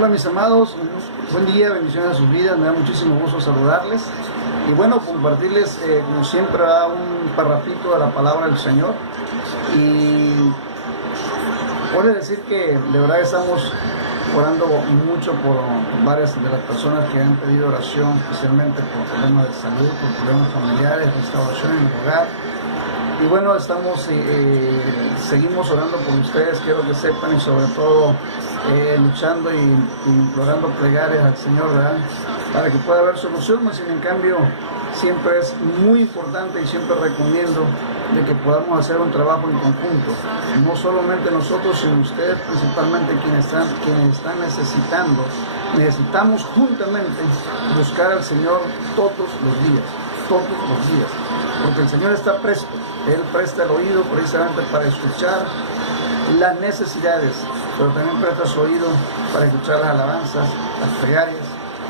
Hola mis amados, buen día, bendiciones a sus vidas, me da muchísimo gusto saludarles y bueno, compartirles como siempre un parrafito de la palabra del Señor. Y puedo decir que de verdad estamos orando mucho por varias de las personas que han pedido oración, especialmente por problemas de salud, por problemas familiares, restauración en el hogar. Y bueno, seguimos orando por ustedes, quiero que sepan, y sobre todo luchando y implorando plegarias al Señor, ¿verdad?, para que pueda haber solución. Mas en cambio siempre es muy importante y siempre recomiendo de que podamos hacer un trabajo en conjunto, no solamente nosotros, sino ustedes, principalmente quienes están necesitamos juntamente buscar al Señor todos los días, porque el Señor está presto. Él presta el oído precisamente para escuchar las necesidades, pero también presta su oído para escuchar las alabanzas, las plegarias,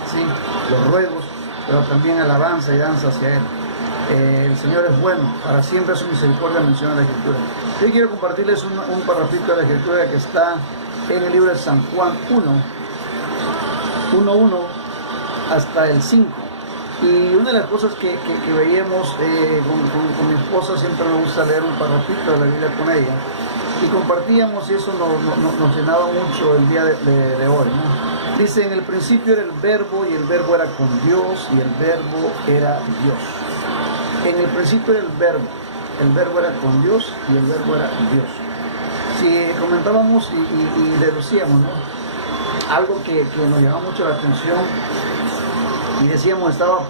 ¿sí?, los ruegos, pero también alabanza y danza hacia Él. El Señor es bueno, para siempre su misericordia, menciona la Escritura. Yo quiero compartirles un parrafito de la Escritura que está en el libro de San Juan 1:1 hasta el 5. Y una de las cosas que veíamos con mi esposa, siempre me gusta leer un parrafito de la Biblia con ella, y compartíamos, y eso nos llenaba mucho el día de hoy, ¿no? Dice: en el principio era el Verbo, y el Verbo era con Dios, y el Verbo era Dios. En el principio era el Verbo era con Dios, y el Verbo era Dios. Si comentábamos y deducíamos, ¿no?, algo que nos llamaba mucho la atención, y decíamos, estaba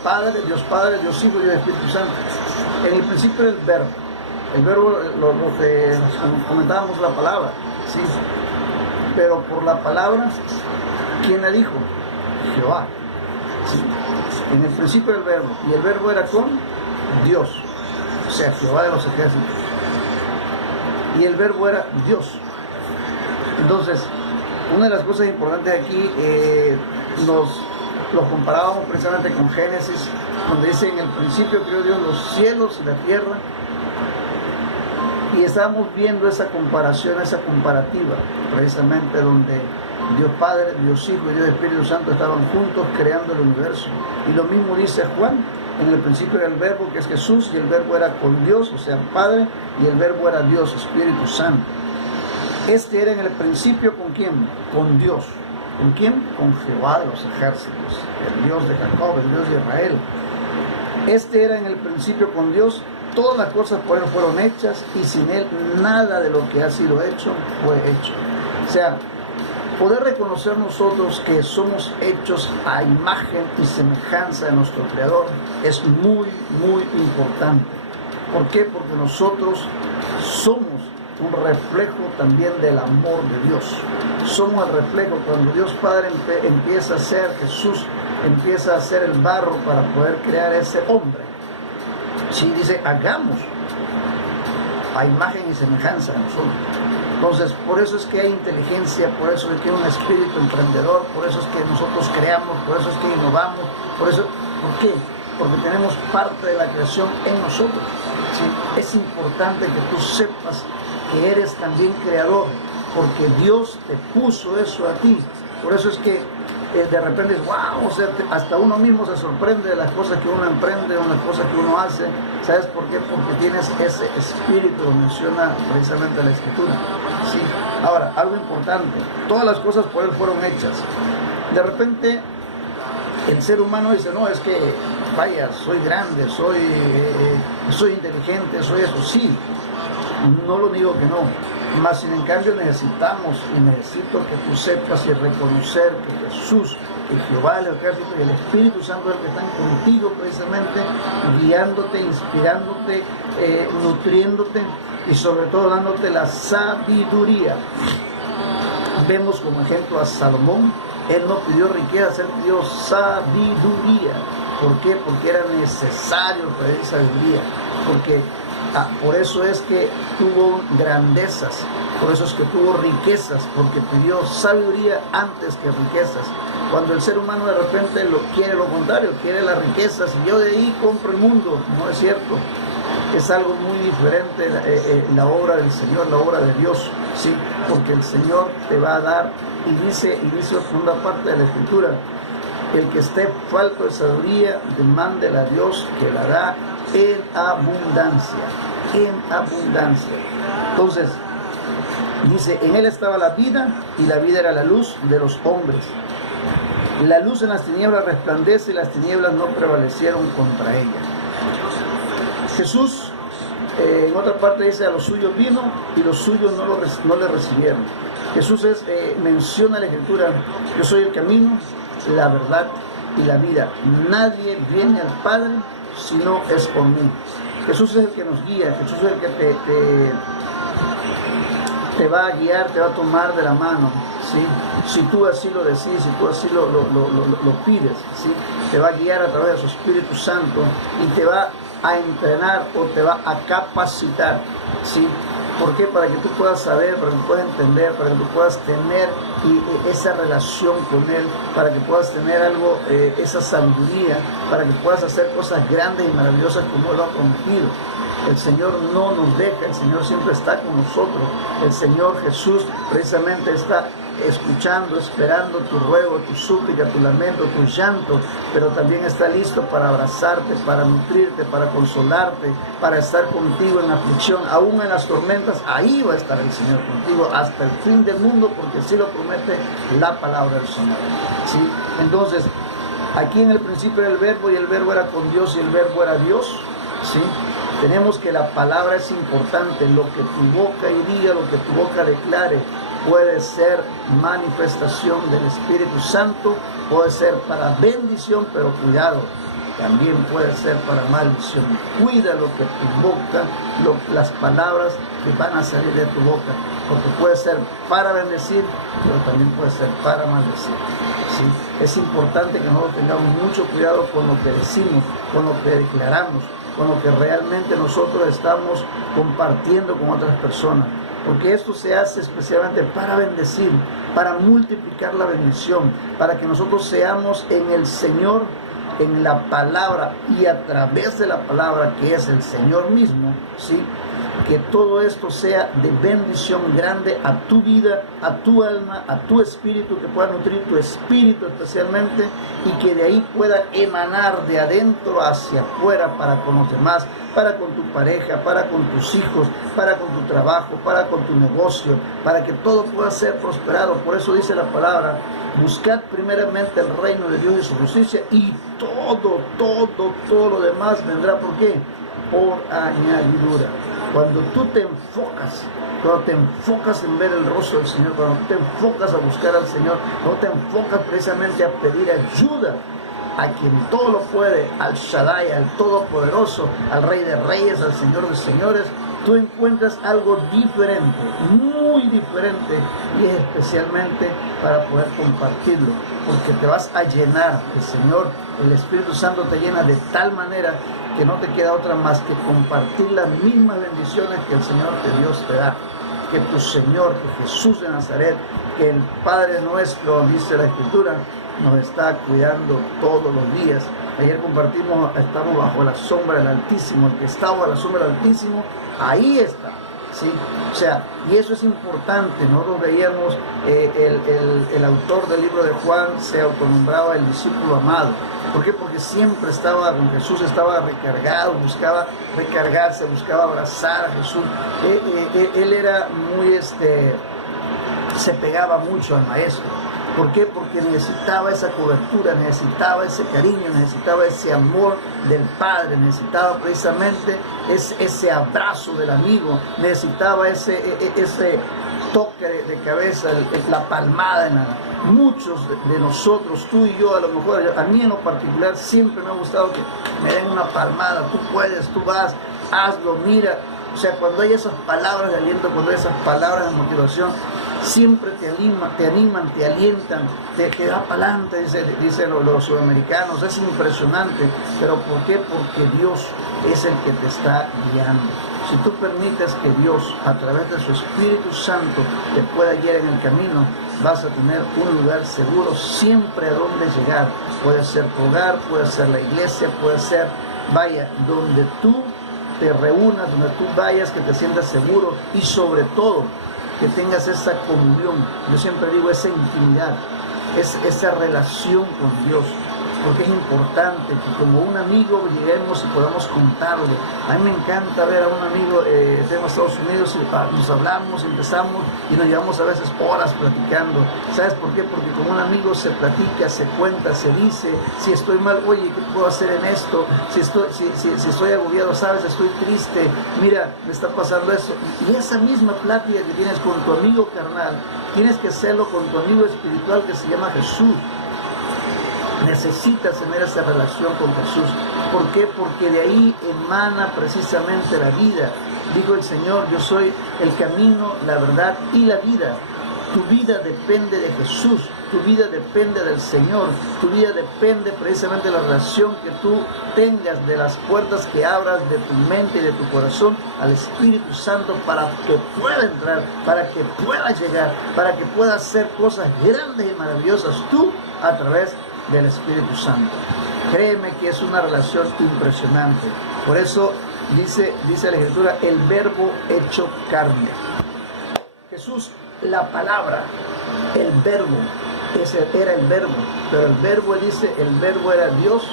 Dios Padre, Dios Hijo y Dios Espíritu Santo. En el principio era el Verbo, lo que comentábamos, la palabra, ¿sí? Pero por la palabra, ¿quién la dijo? Jehová, ¿sí? En el principio era el Verbo, y el Verbo era con Dios, o sea, Jehová de los ejércitos, y el Verbo era Dios. Entonces, una de las cosas importantes aquí, lo comparábamos precisamente con Génesis, donde dice: en el principio creó Dios los cielos y la tierra, y estábamos viendo esa comparación, esa comparativa, precisamente donde Dios Padre, Dios Hijo y Dios Espíritu Santo estaban juntos creando el universo. Y lo mismo dice Juan: en el principio era el Verbo, que es Jesús, y el Verbo era con Dios, o sea, el Padre, y el Verbo era Dios, Espíritu Santo. Este era en el principio, ¿con quién? Con Dios. ¿Con quién? Con Jehová de los ejércitos, el Dios de Jacob, el Dios de Israel. Este era en el principio con Dios. Todas las cosas por Él fueron hechas, y sin Él nada de lo que ha sido hecho fue hecho. O sea, poder reconocer nosotros que somos hechos a imagen y semejanza de nuestro Creador es muy, muy importante. ¿Por qué? Porque nosotros somos un reflejo también del amor de Dios. Somos el reflejo. Cuando Dios Padre empieza a hacer, Jesús empieza a hacer el barro para poder crear ese hombre, sí, dice: hagamos a imagen y semejanza de nosotros. Entonces, por eso es que hay inteligencia, por eso es que hay un espíritu emprendedor, por eso es que nosotros creamos, por eso es que innovamos, ¿por qué? Porque tenemos parte de la creación en nosotros, ¿sí? Es importante que tú sepas que eres también creador, porque Dios te puso eso a ti. Por eso es que de repente es wow, o sea, hasta uno mismo se sorprende de las cosas que uno emprende, de las cosas que uno hace. ¿Sabes por qué? Porque tienes ese espíritu, lo menciona precisamente la Escritura, ¿sí? Ahora, algo importante: todas las cosas por Él fueron hechas. De repente el ser humano dice: no, es que vaya, soy grande, soy inteligente, soy eso. Sí, no lo digo que no, mas en cambio necesito que tú sepas y reconocer que Jesús, que Jehová del ejército y el Espíritu Santo es el que están contigo, precisamente guiándote, inspirándote, nutriéndote, y sobre todo dándote la sabiduría. Vemos como ejemplo a Salomón. Él no pidió riquezas, él pidió sabiduría. ¿Por qué? Porque era necesario pedir sabiduría, porque por eso es que tuvo grandezas, por eso es que tuvo riquezas, porque pidió sabiduría antes que riquezas. Cuando el ser humano de repente quiere lo contrario, quiere las riquezas, y yo de ahí compro el mundo, no es cierto. Es algo muy diferente la obra del Señor, la obra de Dios, ¿sí? Porque el Señor te va a dar, y dice la segunda parte de la Escritura, el que esté falto de sabiduría, demándela a Dios, que la da en abundancia, en abundancia. Entonces, dice, en él estaba la vida, y la vida era la luz de los hombres. La luz en las tinieblas resplandece, y las tinieblas no prevalecieron contra ella. Jesús, en otra parte dice, a los suyos vino, y los suyos no le recibieron. Jesús menciona en la Escritura, yo soy el camino, la verdad y la vida. Nadie viene al Padre si no es por mí. Jesús es el que nos guía, Jesús es el que te va a guiar, te va a tomar de la mano, ¿sí? Si tú así lo decides, si tú así lo pides, ¿sí? Te va a guiar a través de su Espíritu Santo y te va a entrenar o te va a capacitar, ¿sí? ¿Por qué? Para que tú puedas saber, para que tú puedas entender, para que tú puedas tener esa relación con Él, para que puedas tener algo, esa sabiduría, para que puedas hacer cosas grandes y maravillosas como Él lo ha prometido. El Señor no nos deja, el Señor siempre está con nosotros. El Señor Jesús precisamente está escuchando, esperando tu ruego, tu súplica, tu lamento, tu llanto, pero también está listo para abrazarte, para nutrirte, para consolarte, para estar contigo en la aflicción, aún en las tormentas. Ahí va a estar el Señor contigo hasta el fin del mundo, porque así lo promete la palabra del Señor, ¿sí? Entonces, aquí en el principio era el Verbo, y el Verbo era con Dios, y el Verbo era Dios, ¿sí? Tenemos que la palabra es importante. Lo que tu boca diga, lo que tu boca declare, puede ser manifestación del Espíritu Santo, puede ser para bendición, pero cuidado, también puede ser para maldición. Cuida lo que tu boca, las palabras que van a salir de tu boca, porque puede ser para bendecir, pero también puede ser para maldecir, ¿sí? Es importante que nosotros tengamos mucho cuidado con lo que decimos, con lo que declaramos, con lo que realmente nosotros estamos compartiendo con otras personas, porque esto se hace especialmente para bendecir, para multiplicar la bendición, para que nosotros seamos en el Señor, en la palabra, y a través de la palabra, que es el Señor mismo, ¿sí? Que todo esto sea de bendición grande a tu vida, a tu alma, a tu espíritu, que pueda nutrir tu espíritu especialmente, y que de ahí pueda emanar de adentro hacia afuera para con los demás, para con tu pareja, para con tus hijos, para con tu trabajo, para con tu negocio, para que todo pueda ser prosperado. Por eso dice la palabra, buscad primeramente el reino de Dios y su justicia, y todo lo demás vendrá. ¿Por qué? Por añadidura. Cuando tú te enfocas en ver el rostro del Señor, cuando tú te enfocas a buscar al Señor, cuando te enfocas precisamente a pedir ayuda a quien todo lo puede, al Shaddai, al Todopoderoso, al Rey de Reyes, al Señor de Señores, tú encuentras algo diferente, muy diferente, y es especialmente para poder compartirlo, porque te vas a llenar. El Señor, el Espíritu Santo te llena de tal manera que no te queda otra más que compartir las mismas bendiciones que el Señor de Dios te da, que tu Señor, que Jesús de Nazaret, que el Padre nuestro, dice la Escritura, nos está cuidando todos los días. Ayer compartimos, estamos bajo la sombra del Altísimo. El que está bajo la sombra del Altísimo, ahí está, ¿sí? O sea, y eso es importante. Nosotros veíamos, el autor del libro de Juan se autonombraba el discípulo amado. ¿Por qué? Porque siempre estaba con Jesús, estaba recargado, buscaba recargarse, buscaba abrazar a Jesús. Él era muy, se pegaba mucho al Maestro. ¿Por qué? Porque necesitaba esa cobertura, necesitaba ese cariño, necesitaba ese amor del Padre, necesitaba precisamente ese abrazo del amigo, necesitaba ese toque de cabeza, la palmada en la... Muchos de nosotros, tú y yo, a lo mejor, a mí en lo particular, siempre me ha gustado que me den una palmada. Tú puedes, tú vas, hazlo, mira. O sea, cuando hay esas palabras de aliento, cuando hay esas palabras de motivación, siempre te animan, te alientan, te da para adelante, dicen los sudamericanos. Es impresionante. ¿Pero por qué? Porque Dios es el que te está guiando. Si tú permites que Dios, a través de su Espíritu Santo, te pueda guiar en el camino, vas a tener un lugar seguro siempre a donde llegar. Puede ser tu hogar, puede ser la iglesia, puede ser, vaya, donde tú te reúnas, donde tú vayas, que te sientas seguro y sobre todo que tengas esa comunión. Yo siempre digo esa intimidad, esa relación con Dios, porque es importante que como un amigo lleguemos y podamos contarle. A mí me encanta ver a un amigo de Estados Unidos y nos hablamos, empezamos y nos llevamos a veces horas platicando. ¿Sabes por qué? Porque como un amigo se platica, se cuenta, se dice, si estoy mal, oye, ¿qué puedo hacer en esto? Si estoy agobiado, ¿sabes? Estoy triste, mira, me está pasando eso. Y esa misma plática que tienes con tu amigo carnal, tienes que hacerlo con tu amigo espiritual que se llama Jesús. Necesitas tener esa relación con Jesús. ¿Por qué? Porque de ahí emana precisamente la vida. Dijo el Señor, yo soy el camino, la verdad y la vida. Tu vida depende de Jesús, tu vida depende del Señor, tu vida depende precisamente de la relación que tú tengas, de las puertas que abras de tu mente y de tu corazón al Espíritu Santo para que pueda entrar, para que pueda llegar, para que pueda hacer cosas grandes y maravillosas tú a través del Espíritu Santo. Créeme que es una relación impresionante. Por eso dice la Escritura, el verbo hecho carne. Jesús, la palabra, el verbo, ese era el verbo, pero el verbo dice, el verbo era Dios,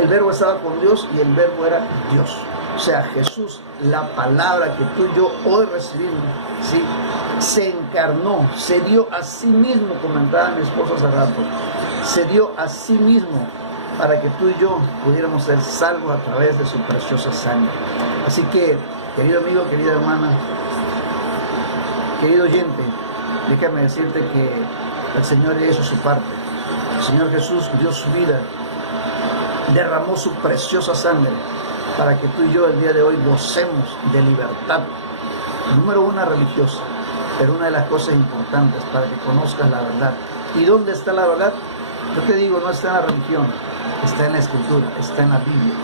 el verbo estaba con Dios y el verbo era Dios. O sea, Jesús, la palabra que tú y yo hoy recibimos, ¿sí?, se encarnó, se dio a sí mismo, comentaba mi esposa hace rato, se dio a sí mismo para que tú y yo pudiéramos ser salvos a través de su preciosa sangre. Así que, querido amigo, querida hermana, querido oyente, déjame decirte que el Señor ya hizo su parte. El Señor Jesús dio su vida, derramó su preciosa sangre para que tú y yo el día de hoy gocemos de libertad. Número una, religiosa, pero una de las cosas importantes para que conozcas la verdad. ¿Y dónde está la verdad? Yo te digo, no está en la religión, está en la Escritura, está en la Biblia.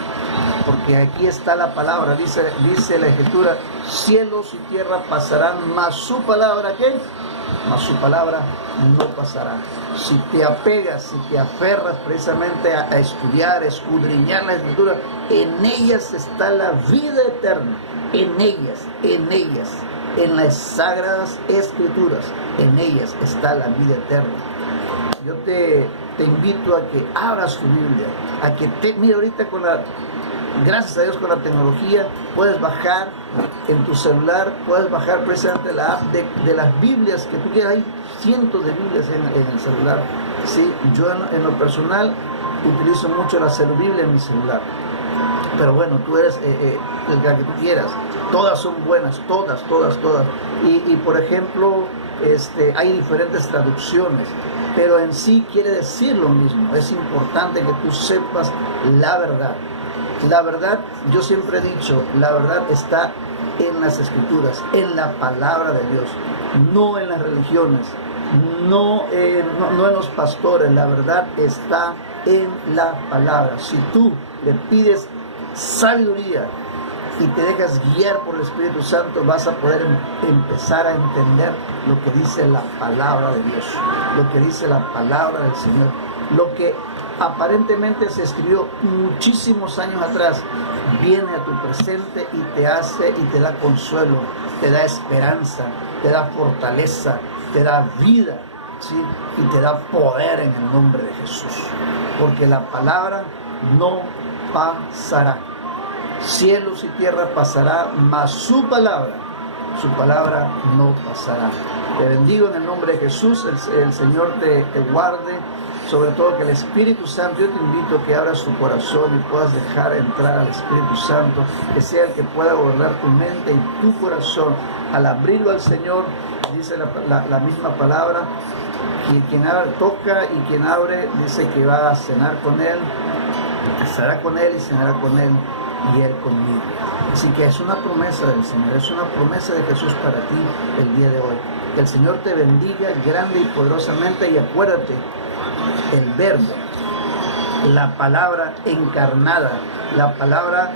Porque aquí está la palabra, dice la Escritura, cielos y tierra pasarán, mas su palabra, ¿qué? Mas su palabra no pasará. Si te apegas, si te aferras precisamente a estudiar, a escudriñar la Escritura, en ellas está la vida eterna, en ellas, en las sagradas Escrituras, en ellas está la vida eterna. Yo te invito a que abras tu Biblia, a que mira, ahorita gracias a Dios con la tecnología puedes bajar en tu celular, puedes bajar precisamente la app de las Biblias que tú quieras. Hay cientos de Biblias en el celular, ¿sí? Yo en lo personal utilizo mucho la Biblia en mi celular, pero bueno, tú eres la que tú quieras. Todas son buenas, todas. Y por ejemplo, hay diferentes traducciones, pero en sí quiere decir lo mismo. Es importante que tú sepas la verdad. La verdad, yo siempre he dicho, la verdad está en las Escrituras, en la palabra de Dios, no en las religiones, no en los pastores. La verdad está en la palabra. Si tú le pides sabiduría y te dejas guiar por el Espíritu Santo, vas a poder empezar a entender lo que dice la palabra de Dios, lo que dice la palabra del Señor, lo que aparentemente se escribió muchísimos años atrás, viene a tu presente y te da consuelo, te da esperanza, te da fortaleza, te da vida, ¿sí? Y te da poder en el nombre de Jesús, porque la palabra no pasará. Cielos y tierra pasará, mas su palabra no pasará. Te bendigo en el nombre de Jesús. El Señor te guarde, sobre todo que el Espíritu Santo, yo te invito a que abras tu corazón y puedas dejar entrar al Espíritu Santo, que sea el que pueda gobernar tu mente y tu corazón. Al abrirlo al Señor, dice la misma palabra, quien toca y quien abre, dice que va a cenar con Él, estará con Él y cenará con Él y Él conmigo. Así que es una promesa del Señor, es una promesa de Jesús para ti el día de hoy. Que el Señor te bendiga grande y poderosamente, y acuérdate, el verbo, la palabra encarnada, la palabra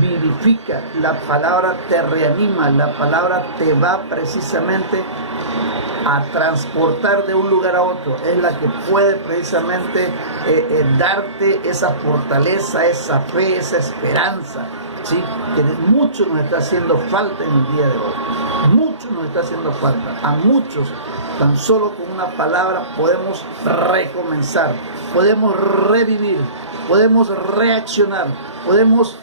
vivifica, la palabra te reanima, la palabra te va precisamente a transportar de un lugar a otro, es la que puede precisamente darte esa fortaleza, esa fe, esa esperanza, ¿sí? Que mucho nos está haciendo falta en el día de hoy, mucho nos está haciendo falta, a muchos tan solo con una palabra podemos recomenzar, podemos revivir, podemos reaccionar, podemos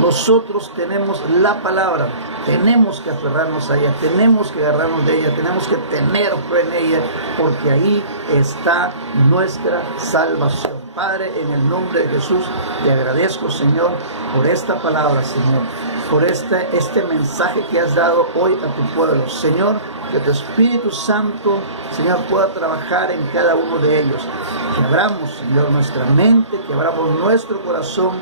nosotros tenemos la palabra, tenemos que aferrarnos a ella, tenemos que agarrarnos de ella, tenemos que tener fe en ella, porque ahí está nuestra salvación. Padre, en el nombre de Jesús, te agradezco, Señor, por esta palabra, Señor, por este mensaje que has dado hoy a tu pueblo. Señor, que tu Espíritu Santo, Señor, pueda trabajar en cada uno de ellos. Que abramos, Señor, nuestra mente, que abramos nuestro corazón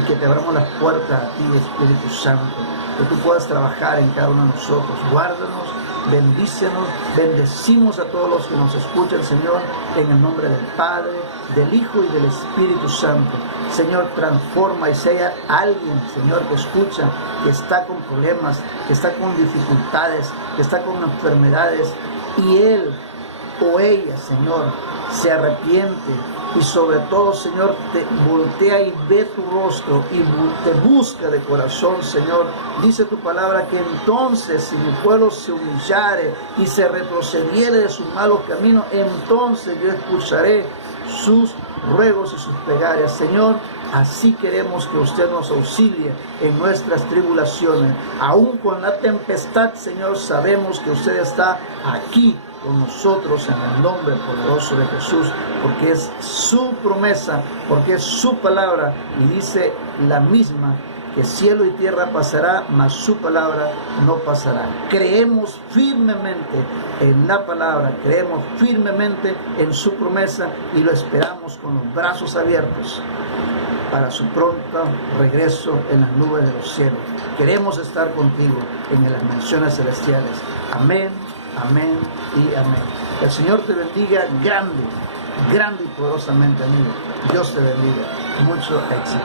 y que te abramos las puertas a ti, Espíritu Santo. Que tú puedas trabajar en cada uno de nosotros. Guárdanos, bendícenos, bendecimos a todos los que nos escuchan, Señor, en el nombre del Padre, del Hijo y del Espíritu Santo. Señor, transforma, y si hay alguien, Señor, que escucha, que está con problemas, que está con dificultades, que está con enfermedades, y él o ella, Señor, se arrepiente y sobre todo, Señor, te voltea y ve tu rostro y te busca de corazón, Señor. Dice tu palabra que entonces, si mi pueblo se humillare y se retrocediere de sus malos caminos, entonces yo escucharé sus ruegos y sus plegarias. Señor, así queremos que usted nos auxilie en nuestras tribulaciones. Aún con la tempestad, Señor, sabemos que usted está aquí con nosotros en el nombre poderoso de Jesús, porque es su promesa, porque es su palabra, y dice la misma, que cielo y tierra pasará, mas su palabra no pasará. Creemos firmemente en la palabra, creemos firmemente en su promesa y lo esperamos con los brazos abiertos para su pronto regreso en las nubes de los cielos. Queremos estar contigo en las mansiones celestiales. Amén, amén y amén. Que el Señor te bendiga grande y poderosamente, amigo. Dios te bendiga. Mucho éxito.